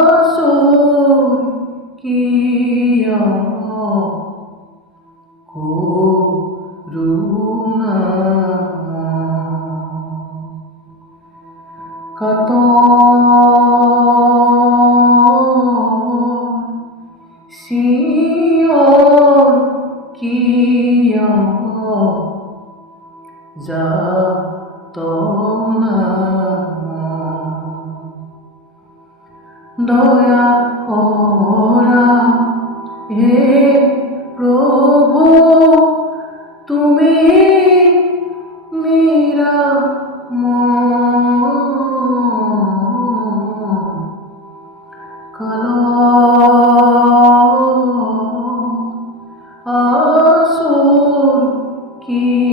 আসর কিয়া করুণা শিয়র কিয়া যাতনা দয়া করা হে প্রভু তুমি আসর কি